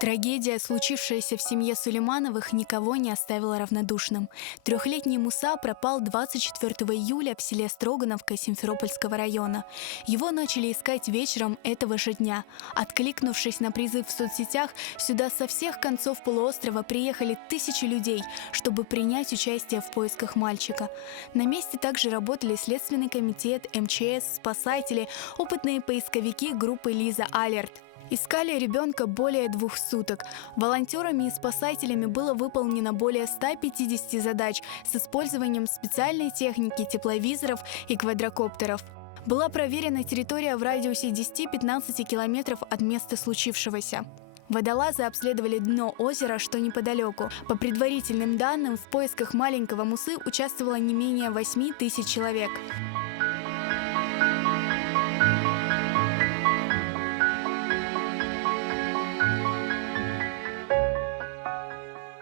Трагедия, случившаяся в семье Сулеймановых, никого не оставила равнодушным. Трехлетний Муса пропал 24 июля в селе Строгановка Симферопольского района. Его начали искать вечером этого же дня. Откликнувшись на призыв в соцсетях, сюда со всех концов полуострова приехали тысячи людей, чтобы принять участие в поисках мальчика. На месте также работали Следственный комитет, МЧС, спасатели, опытные поисковики группы «Лиза Алерт». Искали ребенка более 2 суток. Волонтерами и спасателями было выполнено более 150 задач с использованием специальной техники, тепловизоров и квадрокоптеров. Была проверена территория в радиусе 10-15 километров от места случившегося. Водолазы обследовали дно озера, что неподалеку. По предварительным данным, в поисках маленького Мусы участвовало не менее 8 тысяч человек.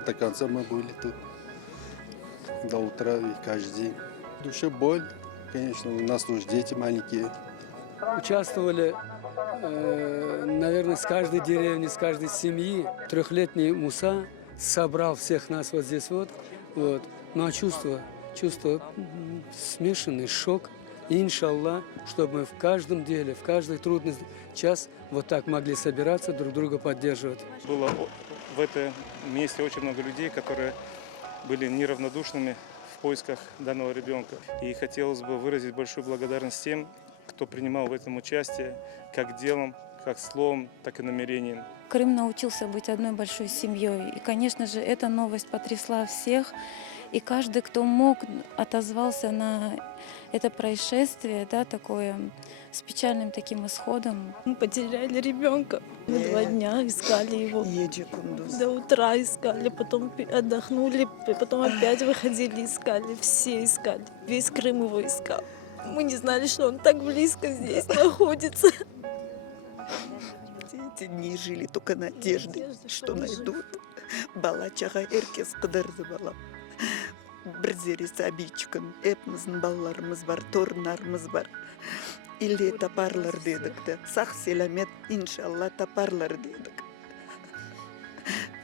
До конца мы были тут до утра и каждый день. В душе боль, конечно, у нас тоже дети маленькие. Участвовали, наверное, с каждой деревни, с каждой семьи. Трехлетний Муса собрал всех нас вот здесь вот. Ну а чувство смешанный, шок. И, иншаллах, чтобы мы в каждом деле, в каждый трудный час вот так могли собираться, друг друга поддерживать. Было в этом месте очень много людей, которые были неравнодушными в поисках данного ребенка. И хотелось бы выразить большую благодарность тем, кто принимал в этом участие, как делом, как словом, так и намерением. Крым научился быть одной большой семьей. И, конечно же, эта новость потрясла всех. И каждый, кто мог, отозвался на это происшествие, да, такое с печальным исходом. Мы потеряли ребенка. Мы 2 дня искали его. До утра искали, потом отдохнули, потом опять выходили, искали. Все искали. Весь Крым его искал. Мы не знали, что он так близко здесь находится. Все эти дни жили только надеждой, что найдут. Балачаға эркес қыдырды балам. Бірзері сәбейчікін, әпіміздің балаларымыз бар, торынарымыз бар. Или тапарлар дедік те. Сақ селамет, иншалла, тапарлар дедік.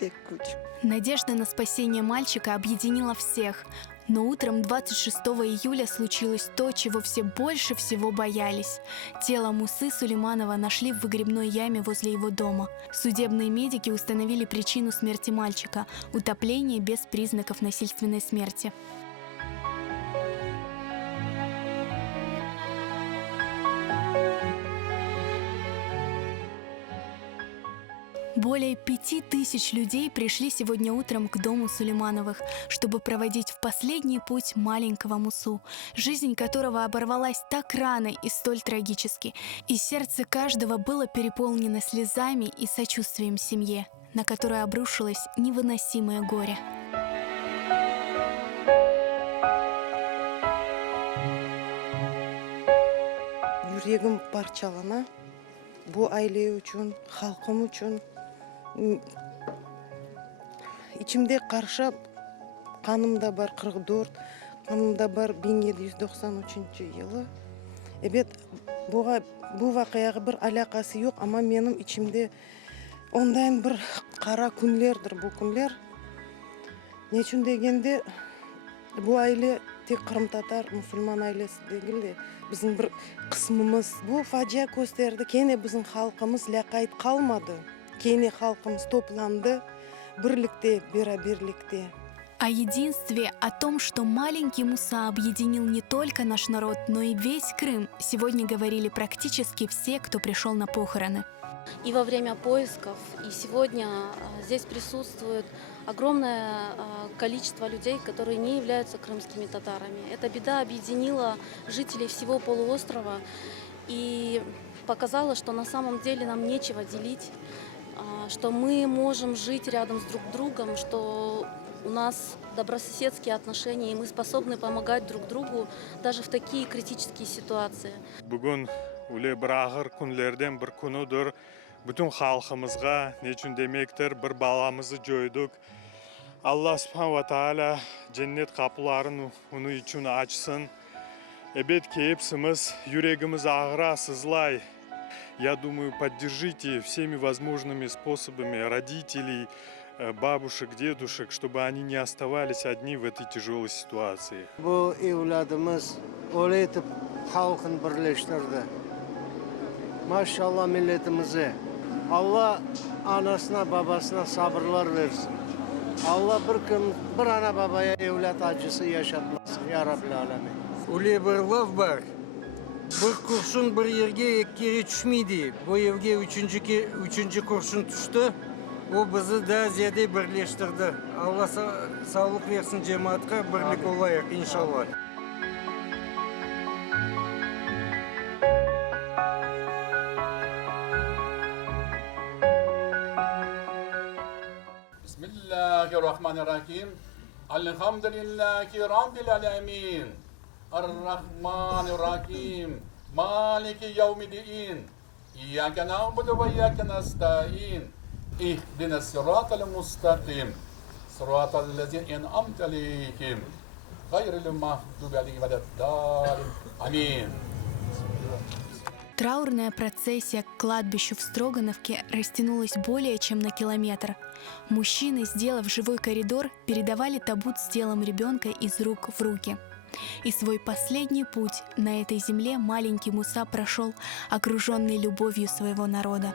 Бек күч. Надежда на спасение мальчика объединила всех. Но утром 26 июля случилось то, чего все больше всего боялись. Тело Мусы Сулейманова нашли в выгребной яме возле его дома. Судебные медики установили причину смерти мальчика – утопление без признаков насильственной смерти. Более 5000 людей пришли сегодня утром к дому Сулеймановых, чтобы проводить в последний путь маленького Мусу, жизнь которого оборвалась так рано и столь трагически, и сердце каждого было переполнено слезами и сочувствием семье, на которую обрушилось невыносимое горе. Жүрегім парчалана, бұл айле үшін, халқым үшін. İçimde karşı kanımda var 44, kanımda var 1793 yılı. Evet, bu vakıyaga bir alakası yok ama benim içimde ondan bir kara günlerdir bu günler. Ne için degende bu aile tek Kırım Tatar, Müslüman ailesi değil de bizim bir kısmımız bu facia gösterdi. Kene bizim halkımız lakayt kalmadı. Кене халқымыз топланды, бірлікте, бераберлікте. О единстве, о том, что маленький Муса объединил не только наш народ, но и весь Крым, сегодня говорили практически все, кто пришел на похороны. И во время поисков, и сегодня здесь присутствует огромное количество людей, которые не являются крымскими татарами. Эта беда объединила жителей всего полуострова и показала, что на самом деле нам нечего делить, что мы можем жить рядом с друг другом, что у нас добрососедские отношения, и мы способны помогать друг другу даже в такие критические ситуации. Бүгін үле бір ағыр күнлерден бір күнідір бүтін халқымызға нечін демектер бір баламызы жойдық. Алла Субхану ва Тааля cennet kapılarını onu için açsın. Ebed keyipsimiz, yüreğimiz ağıra sızlay. Я думаю, поддержите всеми возможными способами родителей, бабушек, дедушек, чтобы они не оставались одни в этой тяжелой ситуации. Bu evladımız öyle etip halkın birleştirdi. Maşallah milletimize. Allah anasına babasına sabırlar versin. Allah bir ana babaya evlat acısı yaşatmasın ya Rabbil Alemin. Öyle bir laf var. Bir kurşun bir yerge iki kere düşmedi. Bu evge üçüncü kurşun düştü. O bizi daha ziyade birleştirdi. Allah sağlık versin cemaatine, birlik olayık inşallah. Bismillahirrahmanirrahim. Elhamdülillahi Rabbil alemin. Ar-Rahmanir-Rahim. Maliki yevmiddin. İyyâke na'budu ve iyyâke nesta'in. İhdina sıratal mustakim. Sıratal lezîne en'amte aleyhim. Gayril mağdubi aleyhim ve'd-dâlin. Аминь. Траурная процессия к кладбищу в Строгановке растянулась более чем на километр. Мужчины, сделав живой коридор, передавали табут с телом ребенка из рук в руки. И свой последний путь на этой земле маленький Муса прошел, окруженный любовью своего народа.